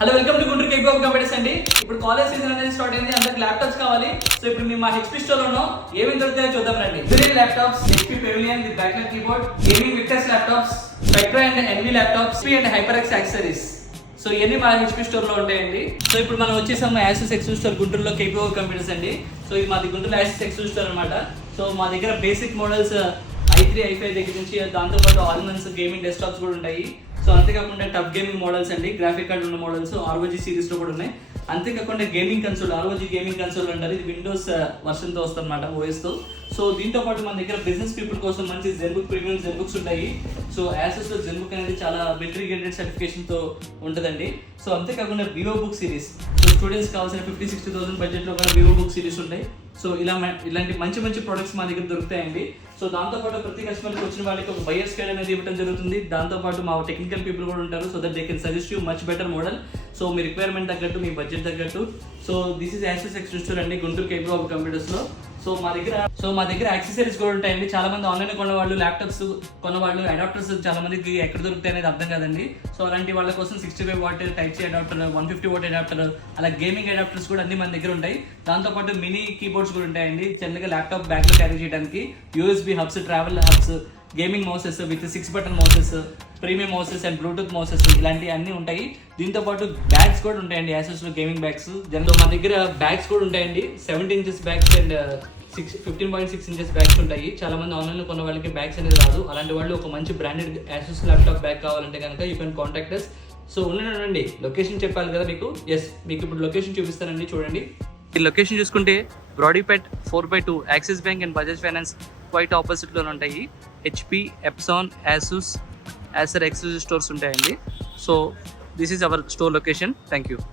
Hello welcome to Guntur cake companies అండి. ఇప్పుడు college season అనేది స్టార్ట్ అయింది, అందరికి ల్యాప్టాప్స్ కావాలి. సో ఇప్పుడు మేము మా హెచ్పీ స్టోర్ లో ఉన్నాం, ఏమేమి దొరుకుతాయో చూద్దాం రండి. Dual laptops, HP Pavilion with backlight keyboard, gaming Victus laptops, Spectre and Envy laptops, and HyperX accessories. So ఇవన్నీ మా హెచ్పీ స్టోర్ లో ఉంటాయండి. సో ఇప్పుడు మనం వచ్చేసాము యాసూస్ ఎక్స్క్లూజివ్ స్టోర్ గుంటూరులో కేపీఓ కంప్యూటర్స్ అండి. సో ఇది మాది గుంటూరు యాసూస్ ఎక్స్క్లూజివ్ స్టోర్ అనమాట. సో మా దగ్గర బేసిక్ మోడల్స్ i3 i5 దగ్గర నుంచి దాంతోపాటు ఆల్మన్స్ గేమింగ్ డెస్క్టాప్స్ కూడా ఉంటాయి. సో అంతేకాకుండా టఫ్ గేమింగ్ మోడల్స్ అండి, గ్రాఫిక్ కార్డ్ ఉన్న మోడల్స్ ROG సిరీస్ లో కూడా ఉన్నాయి. అంతేకాకుండా gaming console, ROG gaming console అంటారు, ఇది విండోస్ వర్షన్ తో వస్తుంది అనమాట, OS తో. సో దీంతో పాటు మన దగ్గర బిజినెస్ పీపుల్ కోసం మంచి జెన్బుక్ ప్రీమియం జెన్బుక్స్ ఉంటాయి. సో యాసెస్ లో జెన్బుక్ అనేది చాలా మిలిటరీ గ్రేడెడ్ సర్టిఫికేషన్ తో ఉంటుందండి. సో అంతేకాకుండా Vivo book series, so students కావాల్సిన 50-60,000 బడ్జెట్ లో కూడా వివో బుక్ సిరీస్ ఉంటాయి. సో ఇలాంటి మంచి మంచి ప్రొడక్ట్స్ మా దగ్గర దొరుకుతాయండి. సో దాంతోపాటు ప్రతి కస్టమర్కి వచ్చిన వాళ్ళకి ఒక బయర్స్ గైడ్ అనేది ఇవ్వడం జరుగుతుంది. దాంతోపాటు మా టెక్నికల్ పీపుల్ కూడా ఉంటారు, so that they can suggest you much better model. So me requirement తగ్గట్టు, మీ బడ్జెట్ తగ్గట్టు. So this is యాసూస్ exclusive store అండి, గుంటూరు కేపీఓ కంప్యూటర్స్ లో. సో మా దగ్గర యాక్సెసరీస్ కూడా ఉంటాయండి. చాలా మంది ఆన్లైన్ కొన్న వాళ్ళు, ల్యాప్టాప్స్ కొన్న వాళ్ళు, అడాప్టర్స్ చాలా మందికి ఎక్కడ దొరుకుతాయి అనేది అర్థం కాదండి. సో అలాంటి వాళ్ళ కోసం 65 watt type C adapter, 150 watt adapter, అలా గేమింగ్ అడాప్టర్స్ కూడా అన్ని మన దగ్గర ఉంటాయి. దాంతోపాటు మినీ కీబోర్డ్స్ కూడా ఉంటాయండి, చిన్నగా ల్యాప్టాప్ బ్యాగ్ లో క్యారీ చేయడానికి. USB hubs, travel hubs, gaming mouses with 6 button mouses, premium mouses and Bluetooth mouses, ఇలాంటివి అన్ని ఉంటాయి. దీంతో పాటు బ్యాగ్స్ కూడా ఉంటాయండి, యాసెస్ లో గేమింగ్ బ్యాగ్స్. దాంతో మా దగ్గర బ్యాగ్స్ కూడా ఉంటాయండి, 17 inches bags and 15.6 inches bags ఉంటాయి. చాలా మంది ఆన్లైన్ లో కొన్న వాళ్ళకి బ్యాగ్స్ అనేది రాదు. అలాంటి వాళ్ళు ఒక మంచి బ్రాండెడ్ యాసూస్ ల్యాప్టాప్ బ్యాగ్ కావాలంటే కనుక you can contact us. So ఉండండి, లొకేషన్ చెప్పాలి కదా మీకు. మీకు ఇప్పుడు లొకేషన్ చూపిస్తానండి, చూడండి. ఈ లొకేషన్ చూసుకుంటే Brodipet 4/2 Axis bank and Bajaj finance quite opposite లో ఉంటాయి. HP, Epson, Asus, Acer exclusive stores ఉంటాయండి. So this is our store location. Thank you.